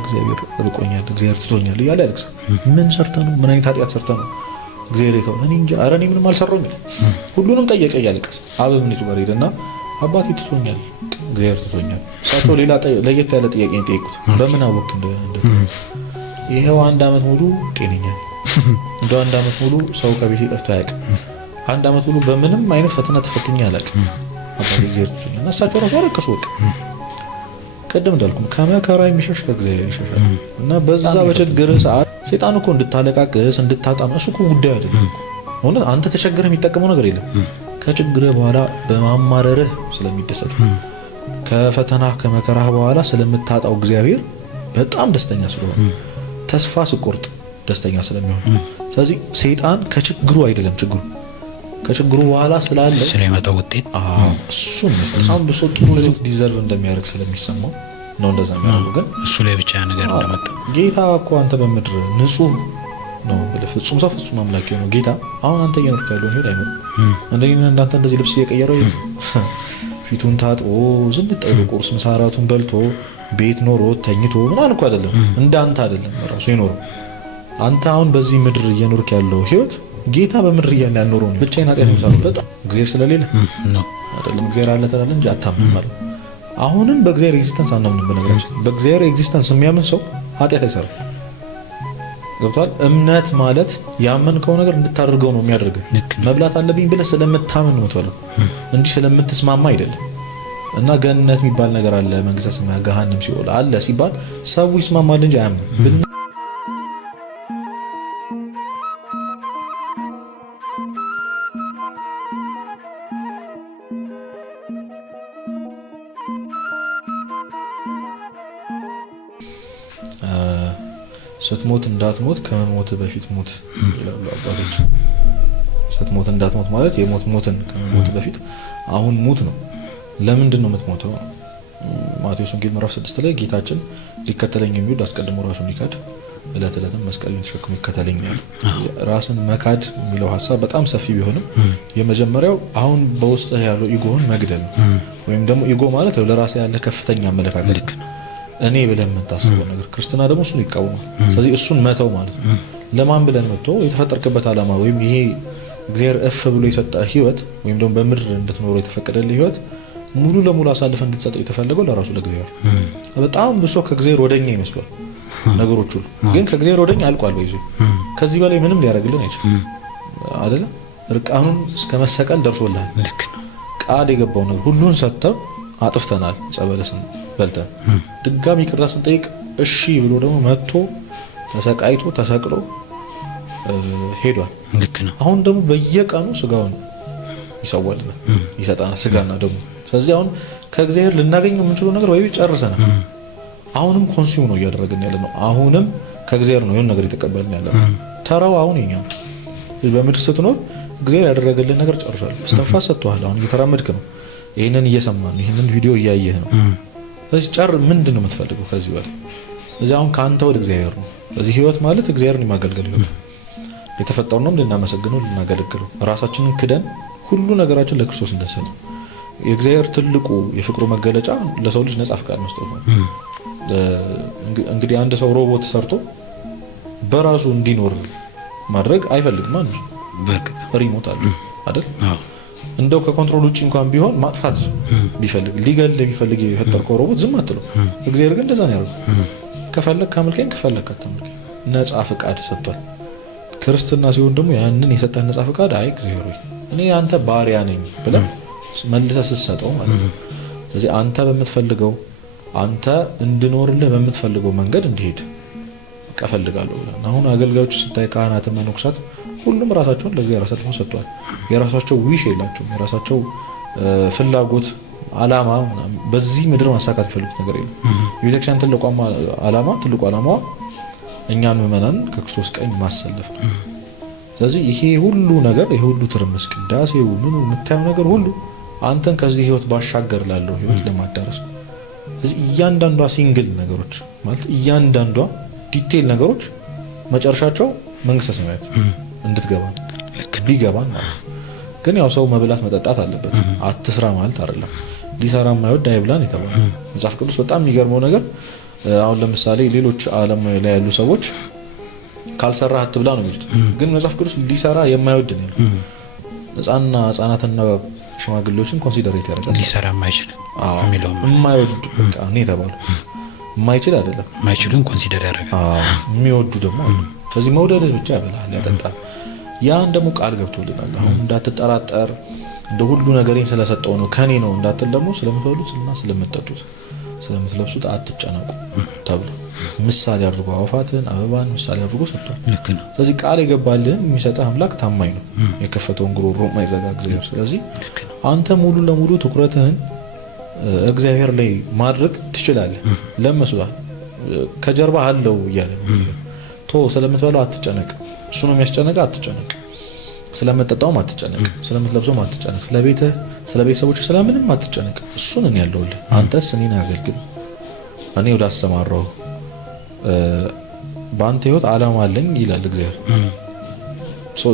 እግዚአብሔር ርቆኛል፣ እግዚአብሔር ትቶኛል እያለ ያለቅስ። ምን ሰርተህ ነው? ምን አይነት ኃጢአት ሰርተህ ነው እግዚአብሔር ይተው? እኔ እንጃ፣ ኧረ እኔ ምንም አልሰራሁም ይላል። ሁሉንም ጠየቀ እያለቀስ። አበምኔቱ ጋር ሄደና አባቴ ትቶኛል፣ እግዚአብሔር ትቶኛል። እሳቸው ሌላ ለየት ያለ ጥያቄ ጠየቁት። በምን አወቅ? ይሄው 1 ዓመት ሙሉ ጤነኛ ነኝ፣ እንደ 1 ዓመት ሙሉ ሰው ከቤቴ ጠፍቶ አያውቅም፣ 1 ዓመት ሙሉ በምንም አይነት ፈተና ተፈትኜ አላውቅም፣ አባቴ እግዚአብሔር ትቶኛል። እና እሳቸው ራሱ አለቀሱ። በቃ ቀደም እንዳልኩ ከመከራ የሚሸሽ ከእግዚአብሔር ይሸሻል። እና በዛ በችግር ሰዓት ሰይጣን እኮ እንድታለቃቅስ እንድታጣም እሱ እኮ ጉዳዩ አይደለም። እውነት አንተ ተቸግረህ የሚጠቀመው ነገር የለም። ከችግርህ በኋላ በማማረርህ ስለሚደሰት፣ ከፈተና ከመከራህ በኋላ ስለምታጣው እግዚአብሔር በጣም ደስተኛ ስለሆነ፣ ተስፋ ስቆርጥ ደስተኛ ስለሚሆን፣ ስለዚህ ሰይጣን ከችግሩ አይደለም ችግሩ ከችግሩ በኋላ ስላለ ስለሚመጣው ውጤት እሱን በጣም ብሶ ጥሩ ዲዘርቭ እንደሚያደርግ ስለሚሰማው ነው እንደዛ የሚያደርገው። ግን እሱ ላይ ብቻ ነገር እንደመጣ ጌታ እኮ አንተ በምድር ንጹህ ነው ብለህ ፍጹም ሰው ፍጹም አምላክ ነው ጌታ። አሁን አንተ እየኖርክ ያለው ነው አይደል? እንደኔና እንዳንተ እንደዚህ ልብስ እየቀየረው ፊቱን ታጥቦ ዝንጥ ብሎ ቁርስ ምሳ እራቱን በልቶ ቤት ኖሮ ተኝቶ ምናምን እኮ አይደለም። እንዳንተ አይደለም ራሱ የኖረው። አንተ አሁን በዚህ ምድር እየኖርክ ያለው ህይወት ጌታ በምድር እያለ ያኖረው ነው። ብቻዬን ኃጢአት የምሰራው በጣም እግዚአብሔር ስለሌለ ነው አይደለም። እግዚአብሔር አለ ተላለ እንጂ አታምንም ማለት። አሁንም በእግዚአብሔር ኤግዚስተንስ አናምንም። በነገራችን በእግዚአብሔር ኤግዚስተንስ የሚያምን ሰው ኃጢአት አይሰራም። ገብቷል? እምነት ማለት ያመንከው ነገር እንድታደርገው ነው የሚያደርገው። መብላት አለብኝ ብለህ ስለምታምን ነው የምትበላው እንጂ ስለምትስማማ አይደለም። እና ገነት የሚባል ነገር አለ፣ መንግስተ ሰማያት፣ ገሃነም ሲኦል አለ ሲባል ሰው ይስማማል እንጂ አያምንም። ስትሞት እንዳትሞት ከመሞት በፊት ሞት ይላሉ አባቶች። ስትሞት እንዳትሞት ማለት የሞት ሞትን ከመሞት በፊት አሁን ሞት ነው። ለምንድን ነው የምትሞተው? ማቴዎስ ወንጌል ምዕራፍ 6 ላይ ጌታችን ሊከተለኝ የሚወድ አስቀድሞ ራሱን ይካድ ዕለት ዕለትም መስቀሉን ተሸክሞ ይከተለኛል። ራስን መካድ የሚለው ሀሳብ በጣም ሰፊ ቢሆንም የመጀመሪያው አሁን በውስጥ ያለው ኢጎን መግደል ነው። ወይም ደግሞ ኢጎ ማለት ለራስ ያለ ከፍተኛ አመለካከት እኔ ብለን የምታስበው ነገር። ክርስትና ደግሞ እሱን ይቃወማል። ስለዚህ እሱን መተው ማለት ነው። ለማን ብለን መተው? የተፈጠርከበት ዓላማ ወይም ይሄ እግዚአብሔር እፍ ብሎ የሰጠ ህይወት ወይም ደግሞ በምድር እንድትኖረው የተፈቀደልህ ህይወት ሙሉ ለሙሉ አሳልፈ እንድትሰጥ የተፈለገው ለራሱ ለእግዚአብሔር። በጣም ብሶ ከእግዚአብሔር ወደኛ ይመስላል ነገሮች ሁሉ፣ ግን ከእግዚአብሔር ወደኛ አልቋል። በይዞ ከዚህ በላይ ምንም ሊያደርግልን አይችልም አይደለ? እርቃኑን እስከ መሰቀል ደርሶልሃል። ልክ ነው። ቃል የገባው ነገር ሁሉን ሰጥተው አጥፍተናል። ጸበለስን በልተን ድጋሚ ይቅርታ ስንጠይቅ እሺ ብሎ ደግሞ መጥቶ ተሰቃይቶ ተሰቅሎ ሄዷል። ልክ ነው። አሁን ደግሞ በየቀኑ ስጋውን ይሰዋልና ይሰጣናል፣ ስጋና ደግሞ። ስለዚህ አሁን ከእግዚአብሔር ልናገኘው የምንችለው ነገር ወይ ጨርሰናል። አሁንም ኮንሱም ነው እያደረግን ያለ ነው። አሁንም ከእግዚአብሔር ነው የሆነ ነገር የተቀበልን ያለ ነው። ተራው አሁን የኛ ነው። በምድር ስትኖር እግዚአብሔር ያደረገልን ነገር ጨርሷል። እስትንፋስ ሰጥቷል። አሁን እየተራመድክ ነው። ይሄንን እየሰማን ነው። ይሄንን ቪዲዮ እያየህ ነው። ስለዚህ ምንድን ነው የምትፈልገው ከዚህ በላይ? ስለዚህ አሁን ከአንተ ወደ እግዚአብሔር ነው። ስለዚህ ህይወት ማለት እግዚአብሔርን የማገልገል ነው። የተፈጠርነው ልናመሰግነው ልናገለግለው፣ ራሳችንን ክደን ሁሉ ነገራችን ለክርስቶስ እንድንሰጥ። የእግዚአብሔር ትልቁ የፍቅሩ መገለጫ ለሰው ልጅ ነጻ ፍቃድ መስጠት ነው። እንግዲህ አንድ ሰው ሮቦት ሰርቶ በራሱ እንዲኖር ማድረግ አይፈልግም ማለት ነው። በርግጥ ሪሞት አለ አይደል? እንደው ከኮንትሮል ውጪ እንኳን ቢሆን ማጥፋት ቢፈልግ ሊገል ቢፈልግ የፈጠርከው ሮቦት ዝም አትለው። እግዚአብሔር ግን እንደዛ ነው ያደረገው። ከፈለክ ካመልከኝ ከፈለክ አታመልከኝ፣ ነጻ ፍቃድ ሰጥቷል። ክርስትና ሲሆን ደግሞ ያንን የሰጠን ነጻ ፍቃድ አይ እግዚአብሔር ሆይ እኔ አንተ ባሪያ ነኝ ብለህ መልሰህ ስትሰጠው ማለት ነው። ስለዚህ አንተ በምትፈልገው አንተ እንድኖርልህ በምትፈልገው መንገድ እንዲሄድ እፈልጋለሁ ብለህ አሁን አገልጋዮች ስታይ ካህናትና መነኮሳት ሁሉም ራሳቸውን ለእግዚአብሔር አሳልፈው ሰጥቷል። የራሳቸው ዊሽ የላቸውም። የራሳቸው ፍላጎት አላማ በዚህ ምድር ማሳካት የሚፈልጉት ነገር የለም። የቤተክርስቲያን ትልቁ ዓላማዋ እኛን ምእመናን ከክርስቶስ ቀኝ ማሰለፍ ነው። ስለዚህ ይሄ ሁሉ ነገር ይሄ ሁሉ ትርምስ ቅዳሴው ምኑ የምታየው ነገር ሁሉ አንተን ከዚህ ህይወት ባሻገር ላለው ህይወት ለማዳረስ ነው። ስለዚህ እያንዳንዷ ሲንግል ነገሮች ማለት እያንዳንዷ ዲቴል ነገሮች መጨረሻቸው መንግስተ ሰማያት እንድትገባ ቢገባን ማለት ግን ያው ሰው መብላት መጠጣት አለበት። አትስራ ማለት አይደለም። ሊሰራ የማይወድ አይብላን የተባለ መጽሐፍ ቅዱስ በጣም የሚገርመው ነገር አሁን ለምሳሌ ሌሎች ዓለም ላይ ያሉ ሰዎች ካልሰራህ አትብላ ነው የሚሉት። ግን መጽሐፍ ቅዱስ ሊሰራ የማይወድ ነው። ህጻናትና ሽማግሌዎችን ኮንሲደሬት ያደርጋል። ሊሰራ የማይችል የሚለው የማይወድ በቃ ነው የተባለው። የማይችል አይደለም የማይችልን ኮንሲደር ያደርጋል። የሚወዱ ደግሞ አሉ። ስለዚህ መውደድ ብቻ ያበላል ያጠጣል። ያን ደግሞ ቃል ገብቶልናል። አሁን እንዳትጠራጠር እንደ ሁሉ ነገሬን ስለሰጠው ነው ከኔ ነው እንዳትል ደግሞ ስለምትበሉትና ስለምትጠጡት ስለምትለብሱት አትጨነቁ ተብሎ ምሳሌ አድርጎ አዋፋትን አበባን ምሳሌ አድርጎ ሰጥቷል። ስለዚህ ቃል የገባልህን የሚሰጥህ አምላክ ታማኝ ነው። የከፈተውን ጉሮሮ ማይዘጋ እግዚአብሔር። ስለዚህ አንተ ሙሉ ለሙሉ ትኩረትህን እግዚአብሔር ላይ ማድረግ ትችላለህ። ለመስሏል ከጀርባ አለው እያለ ስለምትበላው አትጨነቅ። እሱ ነው የሚያስጨነቀህ፣ አትጨነቅ። ስለምትጠጣውም አትጨነቅ፣ ስለምትለብሰውም አትጨነቅ፣ ስለቤትህ ስለቤተሰቦች ስለምንም አትጨነቅ። እሱን እኔ ያለሁልህ፣ አንተስ እኔን አገልግል። እኔ ወደ አሰማራው በአንተ ህይወት ዓላማ አለኝ ይላል እግዚአብሔር።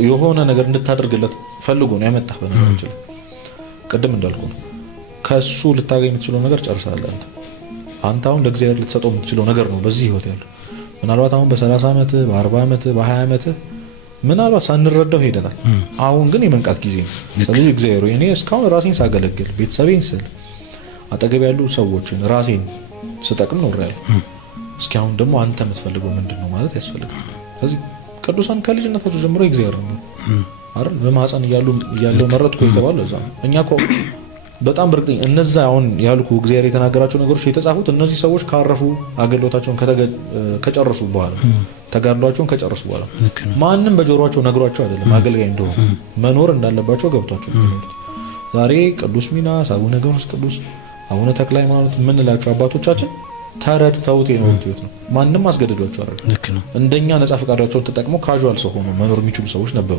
የሆነ ነገር እንድታደርግለት ፈልጎ ነው ያመጣህ። በነገራችን ላይ ቅድም እንዳልኩ ነው ከእሱ ልታገኝ የምትችለው ነገር ጨርሳለህ። አንተ አሁን ለእግዚአብሔር ልትሰጠው የምትችለው ነገር ነው በዚህ ህይወት ያለው። ምናልባት አሁን በ30 ዓመት በ40 ዓመት በ20 ዓመት ምናልባት ሳንረዳው ሄደናል። አሁን ግን የመንቃት ጊዜ ነው። ስለዚህ እግዚአብሔር እኔ እስካሁን ራሴን ሳገለግል ቤተሰቤን ስል አጠገብ ያሉ ሰዎችን ራሴን ስጠቅም ኖሬያለሁ። እስኪ አሁን ደግሞ አንተ የምትፈልገው ምንድነው ማለት ያስፈልጋል። ስለዚህ ቅዱሳን ከልጅነታቸው ጀምሮ እግዚአብሔር ነው አይደል በማህፀን እያለው መረጥኩ የተባለው እዛ እኛ እኮ በጣም በርግጠኛ እነዛ አሁን ያልኩ እግዚአብሔር የተናገራቸው ነገሮች የተጻፉት እነዚህ ሰዎች ካረፉ አገልግሎታቸውን ከጨረሱ በኋላ ተጋድሏቸውን ከጨረሱ በኋላ ማንም በጆሮአቸው ነግሯቸው አይደለም አገልጋይ እንደሆኑ መኖር እንዳለባቸው ገብቷቸው። ዛሬ ቅዱስ ሚናስ፣ አቡነ ገብረ ቅዱስ፣ አቡነ ተክለ ሃይማኖት የምንላቸው አባቶቻችን ተረድተውት የኖሩት ህይወት ነው። ማንም አስገድዷቸው አይደለም። እንደኛ ነጻ ፈቃዳቸውን ተጠቅመው ካዡዋል ሰው ሆኖ መኖር የሚችሉ ሰዎች ነበሩ።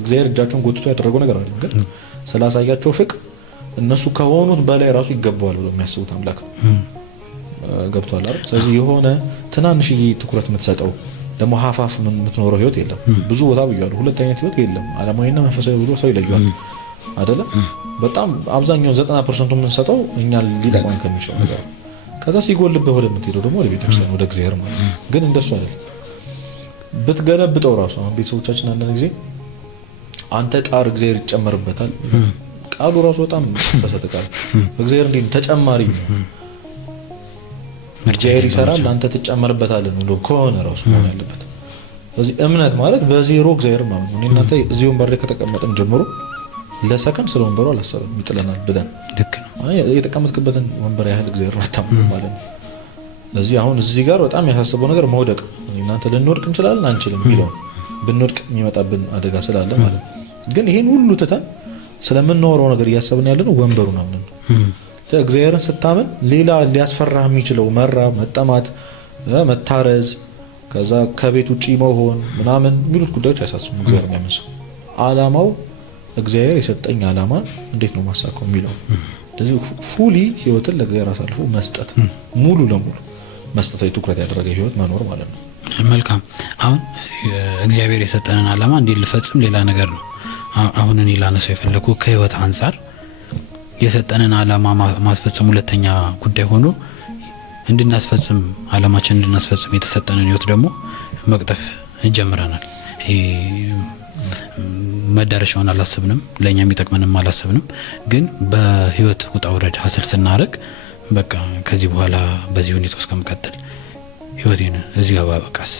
እግዚአብሔር እጃቸውን ጎትቶ ያደረገው ነገር አይደለም። ግን ስላሳያቸው ፍቅር እነሱ ከሆኑት በላይ ራሱ ይገባዋል ብሎ የሚያስቡት አምላክ ገብቷል አይደል? ስለዚህ የሆነ ትናንሽዬ ትኩረት የምትሰጠው ደግሞ ሀፋፍ የምትኖረው ህይወት የለም። ብዙ ቦታ ብያለሁ፣ ሁለት አይነት ህይወት የለም። ዓለማዊና መንፈሳዊ ብሎ ሰው ይለያል አይደለ? በጣም አብዛኛውን 90% የምንሰጠው እኛ ሊጠቅመን ከሚችለው ነገር ከዛ ሲጎልብህ ወደምትሄደው ደግሞ ወደ ቤተክርስቲያን ወደ እግዚአብሔር ማለት ነው። ግን እንደሱ አይደለም። ብትገለብጠው ራሱ አሁን ቤተሰቦቻችን አንዳንድ ጊዜ አንተ ጣር እግዚአብሔር ይጨመርበታል ቃሉ ራሱ በጣም ተሰጥቷል። እግዚአብሔር እንዴ ተጨማሪ እግዚአብሔር ይሰራል አንተ ትጨመርበታለህ ነው ከሆነ ራሱ ነው ያለበት። ስለዚህ እምነት ማለት በዜሮ እግዚአብሔር ማለት ነው። እናንተ እዚህ ወንበር ላይ ከተቀመጠን ጀምሮ ለሰከንድ ስለ ወንበሩ አላሰበም ይጥለናል ብለን ልክ ነው የተቀመጥክበትን ወንበር ያህል እግዚአብሔር አታምኑ ማለት ነው። ስለዚህ አሁን እዚህ ጋር በጣም ያሳስበው ነገር መውደቅ እናንተ ልንወድቅ እንችላለን አንችልም ቢለው ብንወድቅ የሚመጣብን አደጋ ስላለ ማለት ነው። ግን ይሄን ሁሉ ትተን ስለምንኖረው ነገር እያሰብን ያለነው ወንበሩን አምነን ነው። እግዚአብሔርን ስታምን ሌላ ሊያስፈራህ የሚችለው መራብ፣ መጠማት፣ መታረዝ ከዛ ከቤት ውጪ መሆን ምናምን የሚሉት ጉዳዮች አያሳስቡም። እግዚአብሔር የሚያመሰው ዓላማው እግዚአብሔር የሰጠኝ ዓላማ እንዴት ነው ማሳካው የሚለው። ስለዚህ ፉሊ ህይወትን ለእግዚአብሔር አሳልፎ መስጠት ሙሉ ለሙሉ መስጠት ላይ ትኩረት ያደረገ ህይወት መኖር ማለት ነው። መልካም። አሁን እግዚአብሔር የሰጠንን ዓላማ እንዴት ልፈጽም ሌላ ነገር ነው። አሁን እኔ ላነሳው የፈለኩ ከህይወት አንፃር የሰጠንን ዓላማ ማስፈጸም ሁለተኛ ጉዳይ ሆኖ እንድናስፈጽም ዓላማችን እንድናስፈጽም የተሰጠንን ህይወት ደግሞ መቅጠፍ እንጀምረናል። መዳረሻውን አላሰብንም፣ ለኛ የሚጠቅመንም አላሰብንም። ግን በህይወት ውጣ ውረድ ሀስል ስናረግ በቃ ከዚህ በኋላ በዚህ ሁኔታ ውስጥ ከመቀጠል ህይወቴን እዚህ ጋር ባበቃስ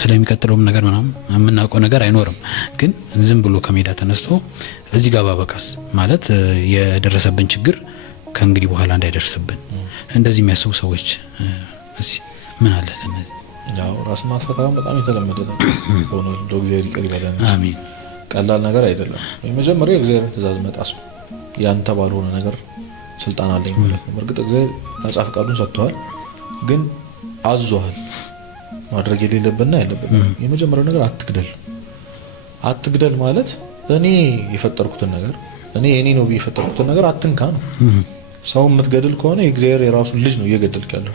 ስለሚቀጥለውም ነገር ምናምን የምናውቀው ነገር አይኖርም። ግን ዝም ብሎ ከሜዳ ተነስቶ እዚህ ጋር ባበቃስ ማለት የደረሰብን ችግር ከእንግዲህ በኋላ እንዳይደርስብን እንደዚህ የሚያስቡ ሰዎች ምን አለ ለነዚህ? ያው ራስ ማጥፋት በጣም የተለመደ ነው ሆኖ እግዚአብሔር ይቅር ይበለን። አሜን። ቀላል ነገር አይደለም። የመጀመሪያ እግዚአብሔርን ትእዛዝ መጣስ ነው። ያንተ ባልሆነ ነገር ስልጣን አለኝ ማለት ነው። በእርግጥ እግዚአብሔር ነጻ ፈቃዱን ሰጥቷል፣ ግን አዟል ማድረግ የሌለብንና ያለብን። የመጀመሪያው ነገር አትግደል ማለት እኔ የፈጠርኩትን ነገር እኔ ነው የፈጠርኩትን ነገር አትንካ ነው። ሰው የምትገድል ከሆነ የእግዚአብሔር የራሱ ልጅ ነው እየገደልክ ያለው።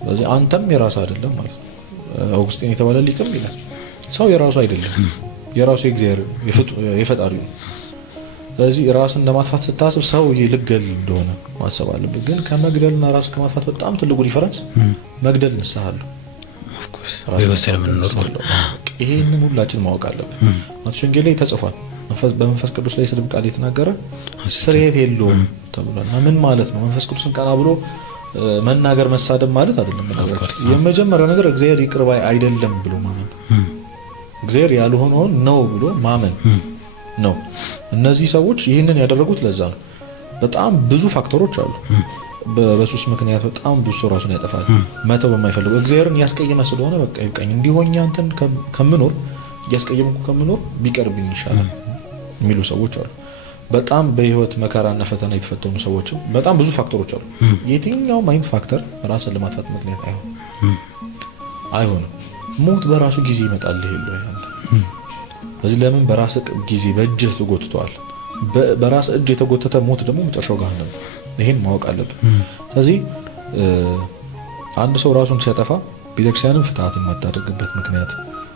ስለዚህ አንተም የራሱ አይደለም ማለት ነው። አውግስቲን የተባለ ሊቅም ይላል ሰው የራሱ አይደለም፣ የራሱ የእግዚአብሔር የፈጣሪው ነው። ስለዚህ ራስን ለማጥፋት ስታስብ ሰው ልገል እንደሆነ ማሰብ አለበት። ግን ከመግደልና ራስ ከማጥፋት በጣም ትልቁ ዲፈረንስ መግደል ንስሐ አለው። ኦፍ ኮርስ በወሰለ ምን ነው ይሄንን ሁላችን ማወቅ አለብን። ማቴዎስ ወንጌል ላይ ተጽፏል። በመንፈስ ቅዱስ ላይ ስድብ ቃል የተናገረ ስርየት የለውም ተብሏል። ምን ማለት ነው? መንፈስ ቅዱስን ቀና ብሎ መናገር መሳደብ ማለት አይደለም። የመጀመሪያው ነገር እግዚአብሔር ይቅር ባይ አይደለም ብሎ ማመን ነው። እግዚአብሔር ያልሆነውን ነው ብሎ ማመን ነው። እነዚህ ሰዎች ይህንን ያደረጉት ለዛ ነው። በጣም ብዙ ፋክተሮች አሉ። በሱስ ምክንያት በጣም ብዙ ሰው ራሱን ያጠፋል። መተው በማይፈልገው እግዚአብሔርን ያስቀየመ ስለሆነ በቃ ይብቃኝ እንዲሆኛ አንተን ከምኖር እያስቀየምኩ ከምኖር ቢቀርብኝ ይሻላል የሚሉ ሰዎች አሉ። በጣም በህይወት መከራና ፈተና የተፈተኑ ሰዎችም በጣም ብዙ ፋክተሮች አሉ። የትኛውም አይነት ፋክተር ራስን ለማጥፋት ምክንያት አይሆንም። ሞት በራሱ ጊዜ ይመጣል ይሄ አንተ ስለዚህ ለምን በራስ ጊዜ በእጅህ ተጎትተዋል? በራስ እጅ የተጎተተ ሞት ደግሞ መጨረሻው ገሃነም ነው። ይሄን ማወቅ አለብን። ስለዚህ አንድ ሰው ራሱን ሲያጠፋ ቤተክርስቲያንን ፍትሃትን ማታደርግበት ምክንያት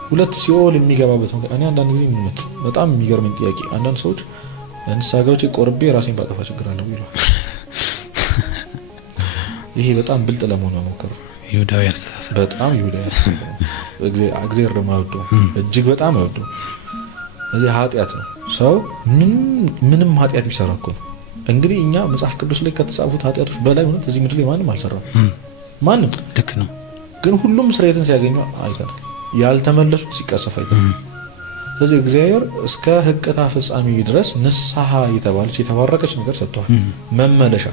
ሁለት ሲኦል የሚገባበት ምክንያት እኔ አንዳንድ ጊዜ በጣም የሚገርመኝ ጥያቄ አንዳንድ ሰዎች እንስሳ ገብቼ ቆርቤ ራሴን ባጠፋ ችግር አለው ይላል። ይሄ በጣም ብልጥ ለመሆን መሞከር ይሁዳዊ አስተሳሰብ በጣም ይሁዳዊ አስተሳሰብ እግዚአብሔር ማውዶ እጅግ በጣም ያወዶ እዚህ ኃጢአት ነው። ሰው ምንም ኃጢአት ቢሰራ እኮ እንግዲህ እኛ መጽሐፍ ቅዱስ ላይ ከተጻፉት ኃጢአቶች በላይ ሆነ እዚህ ምድር ላይ ማንም አልሰራም። ማንም ልክ ነው። ግን ሁሉም ስርየትን ሲያገኙ አይተናል። ያልተመለሱት ሲቀሰፍ አይተናል። ስለዚህ እግዚአብሔር እስከ ህቅታ ፍጻሜ ድረስ ንስሐ የተባለች የተባረከች ነገር ሰጥቷል። መመለሻ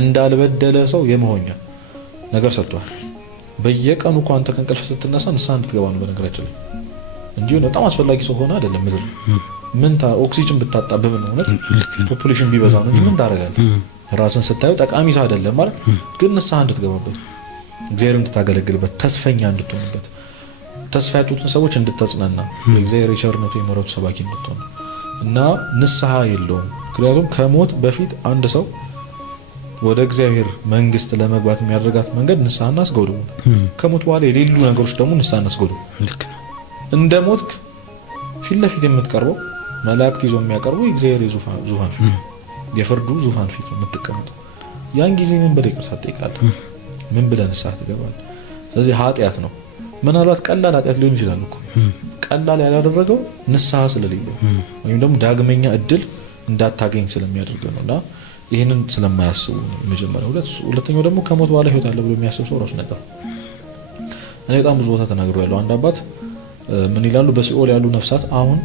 እንዳልበደለ ሰው የመሆኛ ነገር ሰጥቷል። በየቀኑ እኮ አንተ ከእንቅልፍ ስትነሳ ንስሐ እንድትገባ ነው በነገራችን ላይ እንጂ በጣም አስፈላጊ ሰው ሆነ አይደለም። ምድር ምን ኦክሲጅን ብታጣብብ ነው ማለት ፖፑሌሽን ቢበዛ ነው እንጂ ምን ታደርጋለህ? ራስን ስታየው ጠቃሚ ሰው አይደለም ማለት ግን ንስሐ እንድትገባበት እግዚአብሔር እንድታገለግልበት ተስፈኛ እንድትሆንበት ተስፋ ያጡትን ሰዎች እንድታጽናና እግዚአብሔር የቸርነቱ የምሕረቱ ሰባኪ እንድትሆን እና ንስሐ የለውም። ምክንያቱም ከሞት በፊት አንድ ሰው ወደ እግዚአብሔር መንግስት ለመግባት የሚያደርጋት መንገድ ንስሐና አስገውዱ። ከሞት በኋላ የሌሉ ነገሮች ደግሞ ንስሐና አስገውዱ። እንደ ሞት ፊት ለፊት የምትቀርበው መላእክት ይዘው የሚያቀርቡ የእግዚአብሔር ዙፋን ፊት የፍርዱ ዙፋን ፊት የምትቀመጠው ያን ጊዜ ምን ብለህ ይቅርታ ትጠይቃለህ? ምን ብለህ ንስሐ ትገባለህ? ስለዚህ ኃጢአት ነው። ምናልባት ቀላል ኃጢአት ሊሆን ይችላል እኮ ቀላል ያላደረገው ንስሐ ስለሌለው ወይም ደግሞ ዳግመኛ እድል እንዳታገኝ ስለሚያደርግ ነውና ይሄንን ስለማያስቡ መጀመሪያ ሁለተኛው ደግሞ ከሞት በኋላ ህይወት አለ ብሎ የሚያስብ ሰው ራሱ ነበር። እኔ በጣም ብዙ ቦታ ተናግሬያለሁ። አንድ አባት ምን ይላሉ? በሲኦል ያሉ ነፍሳት አሁን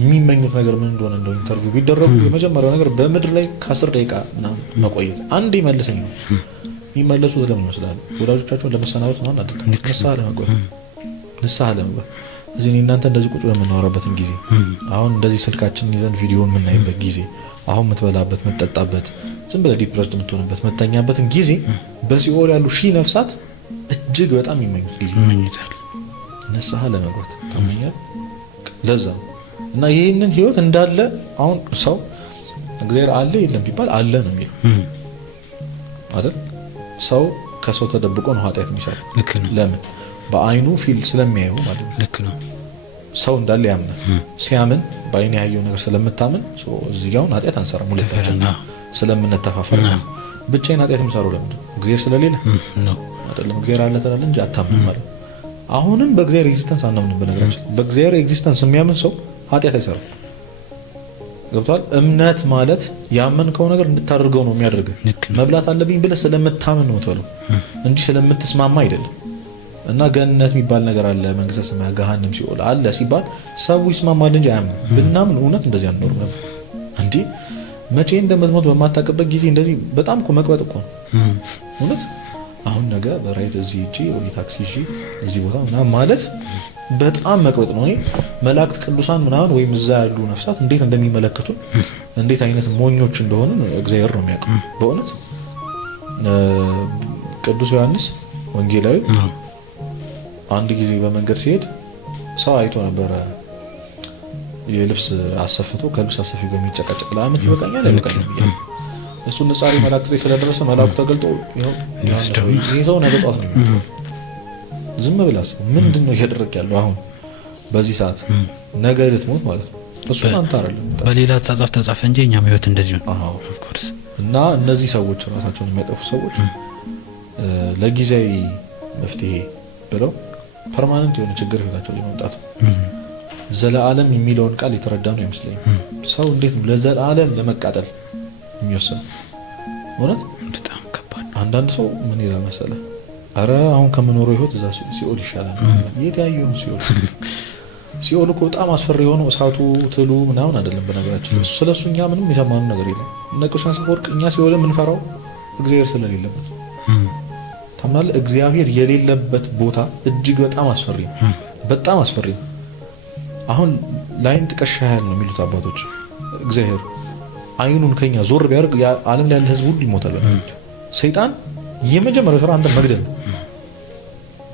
የሚመኙት ነገር ምን እንደሆነ እንደው ኢንተርቪው ቢደረጉ የመጀመሪያው ነገር በምድር ላይ ከ10 ደቂቃ ምናምን መቆየት አንዴ መልሰኝ ነው የሚመለሱት። ለምን ይመስላል? ወዳጆቻቸውን ለመሰናበት ነው አይደል? ንስሐ ለመግባት እዚህ እናንተ እንደዚህ ቁጭ ለምናወራበትን ጊዜ አሁን እንደዚህ ስልካችንን ይዘን ቪዲዮን የምናይበት ጊዜ አሁን የምትበላበት የምትጠጣበት ዝም ብለህ ዲፕረስድ የምትሆንበት የምትተኛበትን ጊዜ በሲኦል ያሉ ሺህ ነፍሳት እጅግ በጣም የሚመኙት ጊዜ ይመኙታል ንስሐ ለመግባት ታመኛል። ለዛ እና ይሄንን ህይወት እንዳለ አሁን ሰው እግዚአብሔር አለ የለም ቢባል አለ ነው የሚለው አይደል? ሰው ከሰው ተደብቆ ነው ኃጢአት የሚሰራው። ልክ ነው። ለምን? በአይኑ ፊል ስለሚያዩ ማለት ነው። ልክ ነው። ሰው እንዳለ ያምናል። ሲያምን በአይን ያየው ነገር ስለምታምን እዚህ ጋር ኃጢአት አንሰራም። ሁለታችን ስለምንተፋፈር ብቻዬን ኃጢአት የምሰራው ለምን? እግዚአብሔር ስለሌለ ነው አይደለም። እግዚአብሔር አለ ተላለ እንጂ አታምንም ማለት አሁንም በእግዚአብሔር ኤግዚስተንስ አናምንም። በነገራችን በእግዚአብሔር ኤግዚስተንስ የሚያምን ሰው ኃጢአት አይሰራም። ገብቷል? እምነት ማለት ያመንከው ነገር እንድታደርገው ነው የሚያደርገው። መብላት አለብኝ ብለህ ስለምታምን ነው ተብሎ እንጂ ስለምትስማማ አይደለም። እና ገነት የሚባል ነገር አለ፣ መንግስተ ሰማያት፣ ገሃነም፣ ሲኦል አለ ሲባል ሰው ይስማማል እንጂ አያምን። ብናምን እውነት እንደዚህ አንኖርም ነበር እንዴ? መቼ እንደምትሞት በማታውቅበት ጊዜ እንደዚህ በጣም እኮ መቅበጥ እኮ ነው እውነት። አሁን ነገ በራይድ እዚህ እጂ ወይ ታክሲ እጂ እዚህ ቦታ ምናምን ማለት በጣም መቅበጥ ነው። እኔ መላእክት ቅዱሳን ምናምን ወይም እዛ ያሉ ነፍሳት እንዴት እንደሚመለከቱ እንዴት አይነት ሞኞች እንደሆነ እግዚአብሔር ነው የሚያውቀው በእውነት። ቅዱስ ዮሐንስ ወንጌላዊ አንድ ጊዜ በመንገድ ሲሄድ ሰው አይቶ ነበረ የልብስ አሰፍቶ ከልብስ አሰፊው ጋር የሚጨቃጨቅ ለአመት ይበቃኛል አይበቃኝም ይላል። እሱ ንጻሪ መላእክት ላይ ስለደረሰ መልአኩ ተገልጦ ይሄ ሰው ነገ ጧት ነው ዝም ብላስ ምንድነው እያደረክ ያለው አሁን በዚህ ሰዓት ነገ ልትሞት ማለት ነው። እሱን አንተ አይደለም በሌላ አጻጻፍ ተጻፈ እንጂ እኛም ህይወት እንደዚህ ነው። ኦፍ ኮርስ። እና እነዚህ ሰዎች ራሳቸውን የሚያጠፉ ሰዎች ለጊዜያዊ መፍትሄ ብለው ፐርማነንት የሆነ ችግር ህይወታቸው ላይ ማምጣት ዘለዓለም የሚለውን ቃል የተረዳ ነው አይመስለኝም። ሰው እንዴት ነው ለዘላለም ለመቃጠል የሚወስነው? እውነት በጣም ከባድ። አንዳንድ ሰው ምን ይላል መሰለህ? አረ አሁን ከምኖረው ህይወት እዛ ሲኦል ይሻላል። የት ያየውን ሲኦል? ሲኦል እኮ በጣም አስፈሪ የሆነው እሳቱ ትሉ ምናምን አይደለም። በነገራችን ላይ ስለሱ እኛ ምንም የሰማነው ነገር የለም። እነ ቅዱስ አፈወርቅ እኛ ሲኦል የምንፈራው እግዚአብሔር ስለሌለበት ታምናለህ? እግዚአብሔር የሌለበት ቦታ እጅግ በጣም አስፈሪ ነው። በጣም አስፈሪ ነው። አሁን ላይን ጥቀሻ ያህል ነው የሚሉት አባቶች። እግዚአብሔር አይኑን ከኛ ዞር ቢያደርግ ዓለም ላይ ያለ ህዝብ ሁሉ ይሞታል። ሰይጣን የመጀመሪያው ስራ አንተ መግደል ነው፣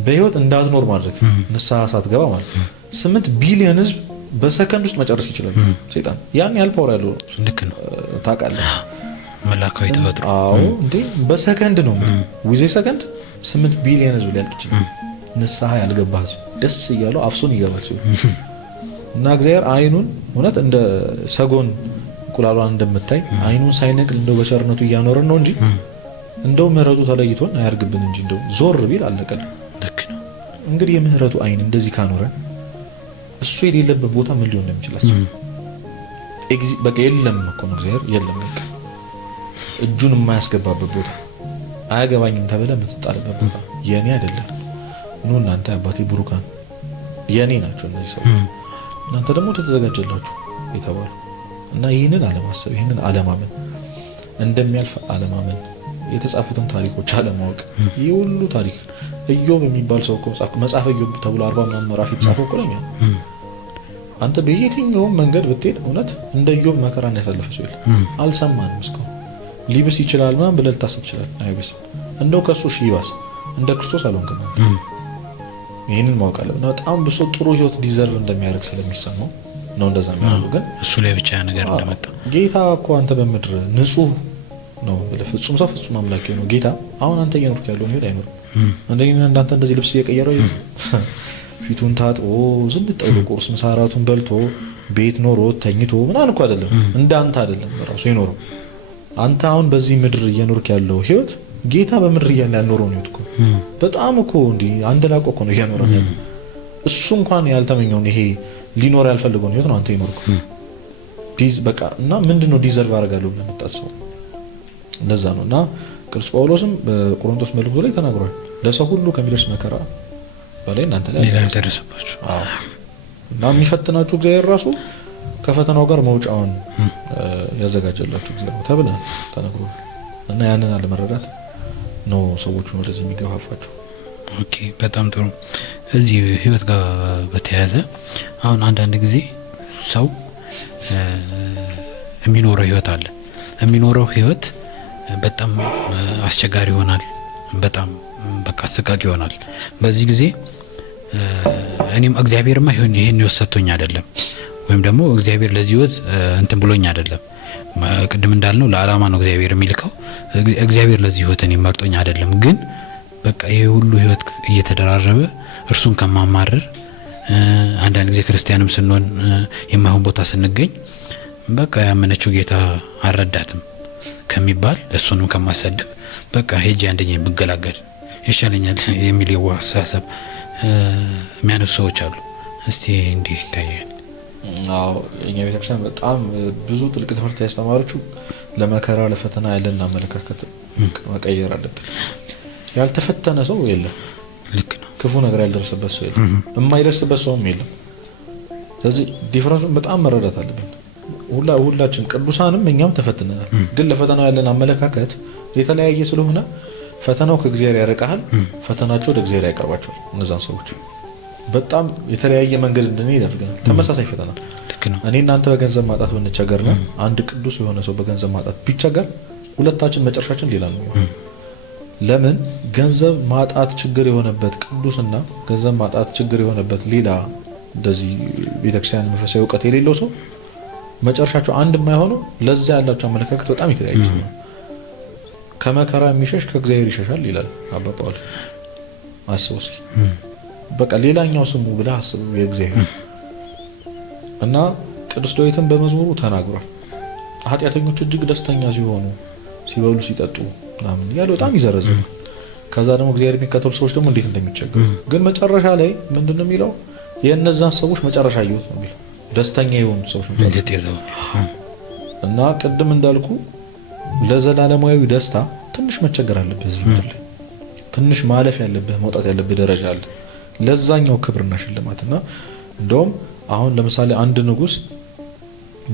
በህይወት እንዳትኖር ማድረግ፣ ንስሐ ሳትገባ ማለት 8 ቢሊዮን ህዝብ በሰከንድ ውስጥ መጨረስ ይችላል ሰይጣን። ያን ያህል ፓወር ያለው ልክ ነው። ታውቃለህ? መላካዊ ተፈጥሮ። አዎ እንዴ በሰከንድ ነው ዊዜ ሰከንድ 8 ቢሊዮን ህዝብ ሊያልቅ ይችላል። ንስሐ ያልገባ ህዝብ ደስ እያለው አፍሶን ይገባል ሲሆን እና እግዚአብሔር አይኑን እውነት እንደ ሰጎን እንቁላሏን እንደምታይ አይኑን ሳይነቅል እንደው በቸርነቱ እያኖረን ነው እንጂ እንደው ምህረቱ ተለይቶን አያርግብን እንጂ እንደው ዞር ቢል አለቀል። ልክ ነው። እንግዲህ የምህረቱ አይን እንደዚህ ካኖረን እሱ የሌለበት ቦታ ምን ሊሆን እንደሚችል በቃ የለም እኮ ነው እግዚአብሔር የለም። በቃ እጁን የማያስገባበት ቦታ አያገባኝም ተብለ የምትጣልበት ቦታ የኔ አይደለም። ኑ እናንተ አባቴ ብሩካን የኔ ናቸው እነዚህ ሰዎች፣ እናንተ ደግሞ ተዘጋጀላችሁ የተባሉ እና ይህንን አለማሰብ፣ ይህንን አለማመን፣ እንደሚያልፍ አለማመን፣ የተጻፉትን ታሪኮች አለማወቅ። ይህ ሁሉ ታሪክ ኢዮብ የሚባል ሰው እኮ መጽሐፈ ኢዮብ ተብሎ 40 ምናምን ምዕራፍ የተጻፈው እኮ ለኛ። አንተ በየትኛውም መንገድ ብትሄድ እውነት እንደ ኢዮብ መከራን ያሳለፈ ሰው የለም። አልሰማንም እስካሁን። ሊብስ ይችላል ምናምን ብለህ ልታስብ ትችላለህ። አይብስ እንደው ከሱ ይባስ እንደ ክርስቶስ አልሆንክም። ይህንን ማወቅ አለብን። በጣም ብሶ ጥሩ ህይወት ዲዘርቭ እንደሚያደርግ ስለሚሰማው ነው እንደዛ የሚያደርገው። ግን እሱ ላይ ብቻ ነገር እንደመጣ ጌታ እኮ አንተ በምድር ንጹህ ነው ብለህ ፍጹም ሰው ፍጹም አምላክ ነው ጌታ። አሁን አንተ እየኖርክ ያለውን ህይወት አይኖርም። አንደኛ እንዳንተ እንደዚህ ልብስ እየቀየረ ፊቱን ታጥቦ ዝንጠው ቁርስ ምሳ እራቱን በልቶ ቤት ኖሮ ተኝቶ ምናምን እኮ አይደለም። እንዳንተ አይደለም ራሱ የኖረው። አንተ አሁን በዚህ ምድር እየኖርክ ያለው ህይወት ጌታ በምድር ያልኖረው ነው እኮ። በጣም እኮ እንዴ አንድ ላቆ እኮ ነው እየኖረው ያለው። እሱ እንኳን ያልተመኘውን ይሄ ሊኖር ያልፈልገውን ህይወት ነው አንተ የኖርኩ። በቃ እና ምንድነው ዲዘርቭ አደርጋለሁ ብለህ የምታስበው? እንደዛ ነው። እና ቅዱስ ጳውሎስም በቆሮንቶስ መልእክቱ ላይ ተናግሯል። ለሰው ሁሉ ከሚደርስ መከራ በላይ እናንተ ላይ ደረሰባችሁ። እና የሚፈትናችሁ እግዚአብሔር ራሱ ከፈተናው ጋር መውጫውን ያዘጋጀላችሁ እግዚአብሔር ተብለን ተነግሯል። እና ያንን አለመረዳት ነው ሰዎቹን ወደዚህ የሚገፋፋቸው። ኦኬ በጣም ጥሩ። እዚህ ህይወት ጋር በተያያዘ አሁን አንዳንድ ጊዜ ሰው የሚኖረው ህይወት አለ። የሚኖረው ህይወት በጣም አስቸጋሪ ይሆናል። በጣም በቃ አሰቃቂ ይሆናል። በዚህ ጊዜ እኔም እግዚአብሔርማ ይሄን ህይወት ሰጥቶኝ አይደለም ወይም ደግሞ እግዚአብሔር ለዚህ ህይወት እንትን ብሎኝ አይደለም። ቅድም እንዳልነው ለዓላማ ነው እግዚአብሔር የሚልከው። እግዚአብሔር ለዚህ ህይወት እኔ መርጦኝ አይደለም። ግን በቃ ይሄ ሁሉ ህይወት እየተደራረበ እርሱን ከማማረር አንዳንድ ጊዜ ክርስቲያንም ስንሆን የማይሆን ቦታ ስንገኝ በቃ ያመነችው ጌታ አልረዳትም ከሚባል እሱንም ከማሰደብ በቃ ሄጄ አንደኛ ብገላገል ይሻለኛል የሚል የዋህ አስተሳሰብ የሚያነሱ ሰዎች አሉ። እስቲ እንዴት ይታያል? አዎ የኛ ቤተክርስቲያን በጣም ብዙ ጥልቅ ትምህርት ያስተማረችው ለመከራ ለፈተና ያለን አመለካከት መቀየር አለብን። ያልተፈተነ ሰው የለም። ልክ ነው። ክፉ ነገር ያልደረሰበት ሰው የለም። የማይደርስበት ሰውም የለም። ስለዚህ ዲፈረንሱን በጣም መረዳት አለብን። ሁላችን ቅዱሳንም እኛም ተፈትነናል። ግን ለፈተናው ያለን አመለካከት የተለያየ ስለሆነ ፈተናው ከእግዚአብሔር ያርቃል፣ ፈተናቸው ወደ እግዚአብሔር ያቀርባቸዋል። እነዛን ሰዎች በጣም የተለያየ መንገድ እንድንሄድ ያደርገናል። ተመሳሳይ ፈተና እኔ እናንተ በገንዘብ ማጣት ብንቸገርና አንድ ቅዱስ የሆነ ሰው በገንዘብ ማጣት ቢቸገር ሁለታችን መጨረሻችን ሌላ ነው። ለምን? ገንዘብ ማጣት ችግር የሆነበት ቅዱስና ገንዘብ ማጣት ችግር የሆነበት ሌላ እንደዚህ ቤተክርስቲያን መንፈሳዊ እውቀት የሌለው ሰው መጨረሻቸው አንድ የማይሆነው ለዛ ያላቸው አመለካከት በጣም የተለያየ ነው። ከመከራ የሚሸሽ ከእግዚአብሔር ይሸሻል ይላል አባ ጳውሎስ። አስበው እስኪ በቃ ሌላኛው ስሙ ብለህ አስበው የእግዚአብሔር እና ቅዱስ ዳዊትም በመዝሙሩ ተናግሯል። ኃጢአተኞች እጅግ ደስተኛ ሲሆኑ ሲበሉ ሲጠጡ ምናምን ያለው በጣም ይዘረዝራል። ከዛ ደግሞ እግዚአብሔር የሚከተሉ ሰዎች ደግሞ እንዴት እንደሚቸገሩ ግን መጨረሻ ላይ ምንድነው የሚለው የእነዛን ሰዎች መጨረሻ ይወት ነው የሚለው ደስተኛ የሆኑ ሰዎች እንዴት ይዘው እና ቅድም እንዳልኩ ለዘላለማዊ ደስታ ትንሽ መቸገር አለብህ እዚህ ምድር ላይ ትንሽ ማለፍ ያለብህ መውጣት ያለብህ ደረጃ አለ ለዛኛው ክብርና ሽልማትና እንደውም አሁን ለምሳሌ አንድ ንጉስ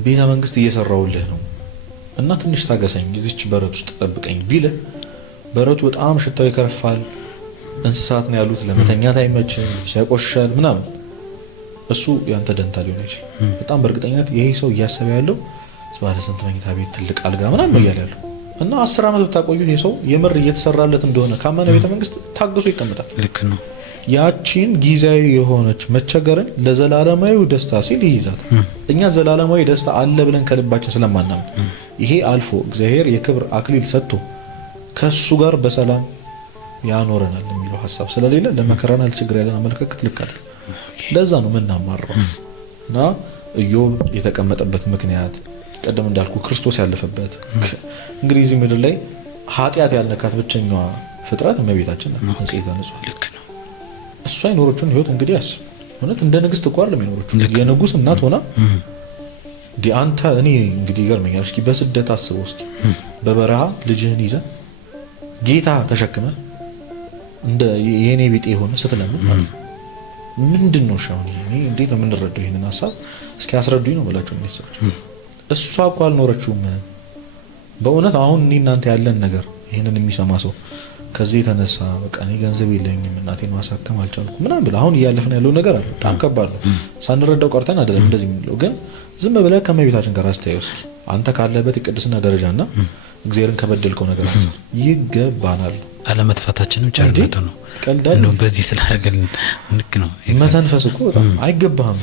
ቤተ መንግስት እየሰራውልህ ነው እና ትንሽ ታገሰኝ እዚች በረት ውስጥ ተጠብቀኝ ቢለ በረቱ በጣም ሽታው ይከረፋል እንስሳት ነው ያሉት ለመተኛት አይመችም ሲያቆሻል ምናምን እሱ ያንተ ደንታ ሊሆን ይችላል በጣም በእርግጠኝነት ይሄ ሰው እያሰበ ያለው ባለ ስንት መኝታ ቤት ትልቅ አልጋ ምናምን ነው ያለው እና 10 አመት ብታቆዩ ይሄ ሰው የምር እየተሰራለት እንደሆነ ካመነ ቤተ መንግስት ታግሶ ይቀመጣል ልክ ነው ያቺን ጊዜያዊ የሆነች መቸገርን ለዘላለማዊ ደስታ ሲል ይይዛት እኛ ዘላለማዊ ደስታ አለ ብለን ከልባችን ስለማናምን ይሄ አልፎ እግዚአብሔር የክብር አክሊል ሰጥቶ ከሱ ጋር በሰላም ያኖረናል የሚለው ሐሳብ ስለሌለ ለመከራና ለችግር ያለን አመለካከት ልክ አይደል ለዛ ነው ምናማረው እና ኢዮብ የተቀመጠበት ምክንያት ቀደም እንዳልኩ ክርስቶስ ያለፈበት እንግዲህ እዚህ ምድር ላይ ኃጢአት ያልነካት ብቸኛዋ ፍጥረት እመቤታችን ናት ንጽሕተ ንጹሐን ልክ ነው እሷ የኖረችውን ህይወት እንግዲህ ያስ ማለት እንደ ንግስት እኮ አይደለም የኖረችው የንጉስ እናት ሆና አንተ እኔ እንግዲህ ይገርመኛል እስኪ በስደት አስበው እስኪ በበረሃ ልጅህን ይዘህ ጌታ ተሸክመ እንደ የኔ ቢጤ ሆነ ስትለምን ማለት ምንድነው ሻውን ይሄ እንዴት ነው የምንረዳው ይሄንን ሐሳብ እስኪ አስረዱኝ ነው ብላችሁ የሚሰሩት እሷ እኮ አልኖረችውም በእውነት አሁን እኔ እናንተ ያለን ነገር ይሄንን የሚሰማ ሰው ከዚህ የተነሳ በቃ እኔ ገንዘብ የለኝም እናቴን ማሳከም አልቻልኩም ምናምን ብለ አሁን እያለፈን ያለው ነገር አለ በጣም ከባድ ነው ሳንረዳው ቀርተን አይደለም እንደዚህ የምንለው ግን ዝም ብለህ ከመቤታችን ጋር አስተያየው እስኪ አንተ ካለበት የቅድስና ደረጃና እግዚአብሔርን ከበደልከው ነገር አንፃር ይገባናል አለመጥፋታችንም ቸርነቱ ነው እንደው በዚህ ስላደረገልን ልክ ነው መተንፈስ እኮ በጣም አይገባህም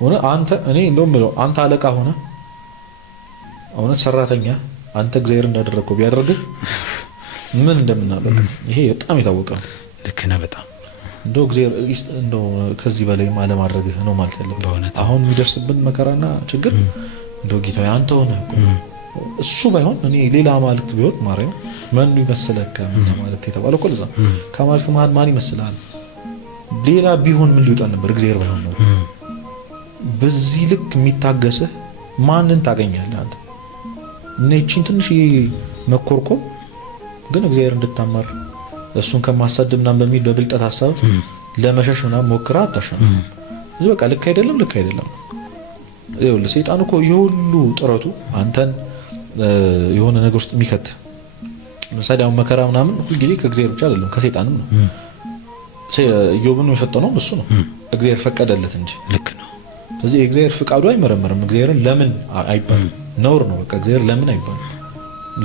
ሆነ አንተ እኔ እንደውም ብለው አንተ አለቃ ሆነ እውነት ሰራተኛ አንተ እግዚአብሔር እንዳደረገው ቢያደርግህ ምን እንደምናበቅ ይሄ በጣም የታወቀ ነው ልክ ነው በጣም እንደው እግዚአብሔር እንደው ከዚህ በላይ ማለ ማድረግህ ነው ማለት ያለው አሁን የሚደርስብን መከራና ችግር እንደው ጌታዬ አንተ ሆነ እሱ ባይሆን እኔ ሌላ ማልክት ቢሆን ማርያም ማን ይመስለከ ምን ማለት የተባለው እኮ ለዛ ከማልክት ማን ይመስላል ሌላ ቢሆን ምን ሊወጣ ነበር እግዚአብሔር ባይሆን ነው በዚህ ልክ የሚታገስህ ማንን ታገኛለህ አንተ ነጭን ትንሽ መኮርኮም ግን እግዚአብሔር እንድታማር እሱን ከማሳደብና በሚል በብልጠት ሐሳብ ለመሸሽና ሞክራ አታሻም እዚህ በቃ ልክ አይደለም ይኸው ለሰይጣን እኮ የሁሉ ጥረቱ አንተን የሆነ ነገር ውስጥ የሚከት ለምሳሌ አሁን መከራ ምናምን ሁሉ ጊዜ ከእግዚአብሔር ብቻ አይደለም ከሰይጣንም ነው ኢዮብን የፈተነው እሱ ነው እግዚአብሔር ፈቀደለት እንጂ ልክ ነው ስለዚህ እግዚአብሔር ፍቃዱ አይመረመርም እግዚአብሔርን ለምን አይባልም ነውር ነው በቃ እግዚአብሔር ለምን አይባልም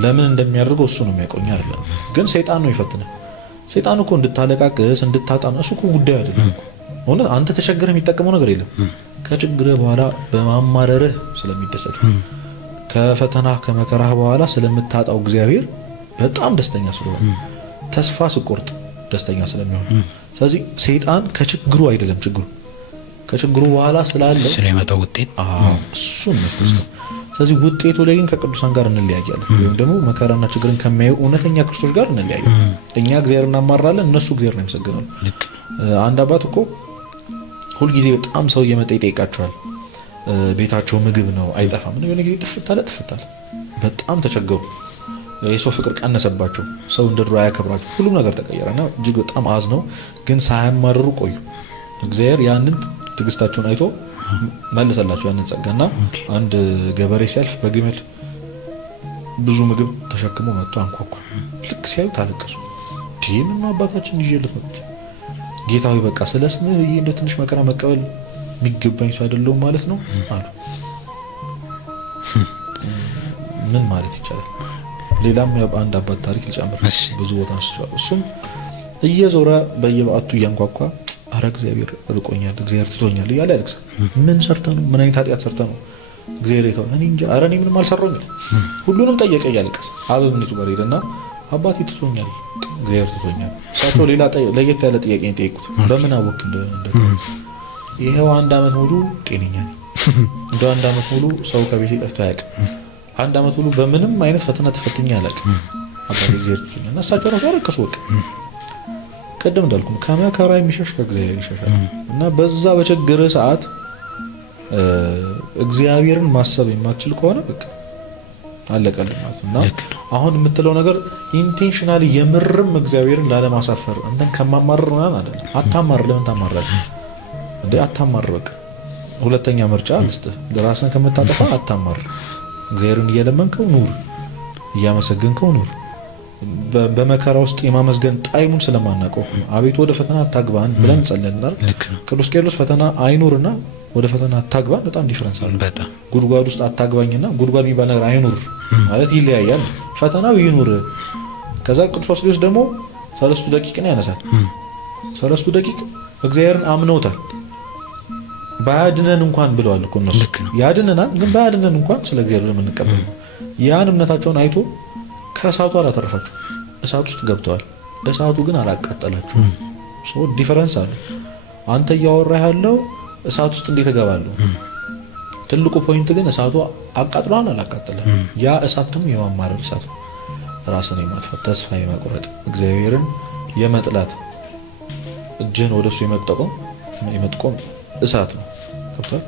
ለምን እንደሚያደርገው እሱ ነው የሚያቆኛ አይደለም ግን ሰይጣን ነው ይፈትነ ሰይጣን እኮ እንድታለቃቅስ እንድታጣም እሱ እኮ ጉዳይ አይደለም ሆነ አንተ ተቸግረህ የሚጠቀመው ነገር የለም ከችግርህ በኋላ በማማረርህ ስለሚደሰት ከፈተና ከመከራህ በኋላ ስለምታጣው እግዚአብሔር በጣም ደስተኛ ስለሆነ ተስፋ ስቆርጥ ደስተኛ ስለሚሆን ስለዚህ ሰይጣን ከችግሩ አይደለም ከችግሩ በኋላ ስላለው ስለሚመጣው ውጤት እሱ ነው ስለዚህ ውጤቱ ላይ ግን ከቅዱሳን ጋር እንለያያለን ወይም ደግሞ መከራና ችግርን ከሚያዩ እውነተኛ ክርስቶስ ጋር እንለያያለን እኛ እግዚአብሔርን እናማራለን እነሱ እግዚአብሔርን ያመሰግናሉ አንድ አባት እኮ ሁሉ ጊዜ በጣም ሰው እየመጣ ይጠይቃቸዋል ቤታቸው ምግብ ነው አይጠፋም ነው የሆነ ጊዜ ጥፍታለ በጣም ተቸገሩ የሰው ፍቅር ቀነሰባቸው ሰው እንደድሮ አያከብራቸው ሁሉም ነገር ተቀየረና እጅግ በጣም አዝነው ግን ሳያማርሩ ቆዩ እግዚአብሔር ያንን ትግስታቸውን አይቶ መለሰላቸው ያንን ጸጋና አንድ ገበሬ ሲያልፍ በግመል ብዙ ምግብ ተሸክሞ መጥቶ አንኳኳ ልክ ሲያዩ ታለቀሱ ዲምን አባታችን ይዤለት መጥቶ ጌታዊ በቃ ስለስምህ ይሄ እንደ ትንሽ መከራ መቀበል የሚገባኝ ሰው አይደለም ማለት ነው አሉ ምን ማለት ይቻላል ሌላም አንድ አባት ታሪክ ልጨምር ብዙ ቦታ አንስቻለሁ እሱም እየዞረ በየበዓቱ እያንኳኳ አረ እግዚአብሔር ርቆኛል እግዚአብሔር ትቶኛል እያለ ያለቅስ ምን ሰርተህ ነው ምን አይነት ኃጢአት ሰርተህ ነው እግዚአብሔር ይተው እኔ እንጃ አረ እኔ ምንም አልሰራሁም ሁሉንም ጠየቀ እያለቀስ አበምኔቱ ጋር ሄደና አባቴ ትቶኛል እግዚአብሔር ትቶኛል እሳቸው ሌላ ለየት ያለ ጥያቄ ጠየቁት በምን አወቅ እንደ ይሄው አንድ አመት ሙሉ ጤነኛ ነኝ እንደ አንድ አመት ሙሉ ሰው ከቤት ጠፍቶ አያውቅም። አንድ አመት ሙሉ በምንም አይነት ፈተና ተፈትኜ አላውቅም። አባቴ እግዚአብሔር እና እሳቸው ራሱ አለቀሱ። በቃ ቀደም እንዳልኩ ከመከራ የሚሸሽ ከእግዚአብሔር ይሸሻል። እና በዛ በችግር ሰዓት እግዚአብሔርን ማሰብ የማትችል ከሆነ በቃ አለቀልህ ማለት ነው። እና አሁን የምትለው ነገር ኢንቴንሽናሊ የምርም እግዚአብሔርን ላለማሳፈር እንትን ከማማረር ምናምን አይደለም። አታማር። ለምን ታማራለህ እንዴ? አታማር። በቃ ሁለተኛ ምርጫ ልስጥህ። ራስን ከምታጠፋ አታማር። እግዚአብሔርን እየለመንከው ኑር፣ እያመሰገንከው ኑር። በመከራ ውስጥ የማመስገን ጣይሙን ስለማናውቀው አቤቱ ወደ ፈተና አታግባን ብለን ጸልየናል። ቅዱስ ቄርሎስ ፈተና አይኑርና ወደ ፈተና አታግባን በጣም ዲፈረንስ አለ። ጉድጓድ ውስጥ አታግባኝና ጉድጓድ የሚባል ነገር አይኑር ማለት ይለያያል። ፈተናው ይኑር። ከዛ ቅዱስ ባስልዮስ ደግሞ 3 ደቂቃን ያነሳል። 3 ደቂቃ እግዚአብሔርን አምነውታል። ባያድነን እንኳን ብለዋል እኮ እነሱ። ያድነናል ግን ባያድነን እንኳን ስለ እግዚአብሔር የምንቀበል ያን እምነታቸውን አይቶ ከእሳቱ አላተረፋቸው። እሳት ውስጥ ገብተዋል። እሳቱ ግን አላቃጠላቸው። ሶ ዲፈረንስ አለ። አንተ እያወራህ ያለው እሳት ውስጥ እንዴት እገባለሁ? ትልቁ ፖይንት ግን እሳቱ አቃጥሏል አላቃጠለም። ያ እሳት ደግሞ የማማረር እሳት ነው። ራስን የማጥፋት ተስፋ የመቁረጥ እግዚአብሔርን የመጥላት እጅን ወደሱ የመጥቆም እሳት ነው። ገብቷል?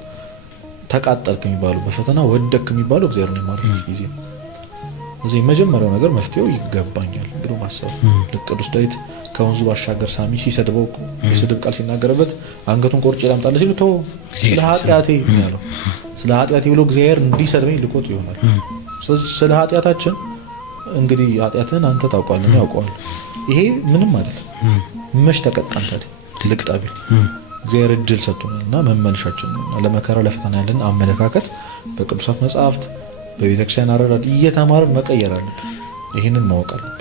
ተቃጠልክ የሚባለው በፈተና ወደክ የሚባለው እግዚአብሔርን የማረር ጊዜ ነው። እዚህ መጀመሪያው ነገር መፍትሄው ይገባኛል ብሎ ማሰብ። ቅዱስ ዳዊት ከወንዙ ባሻገር ሳሚ ሲሰድበው የስድብ ቃል ሲናገርበት አንገቱን ቆርጬ ላምጣልህ ሲሉ ተው ስለ ኃጢአቴ ያለው ስለ ኃጢአቴ ብሎ እግዚአብሔር እንዲሰድበኝ ልቆት ይሆናል። ስለ ኃጢአታችን እንግዲህ ኃጢአትን አንተ ታውቃለህ፣ እኔ አውቀዋለሁ። ይሄ ምንም ማለት መች ተቀጣን ታዲያ? ትልቅ ጣቢል እግዚአብሔር እድል ሰጥቶናልና መመለሻችን ነውና ለመከራ ለፈተና ያለን አመለካከት በቅዱሳት መጽሐፍት በቤተክርስቲያን አረዳድ እየተማርን መቀየር አለብን። ይህንን ማወቅ አለብን።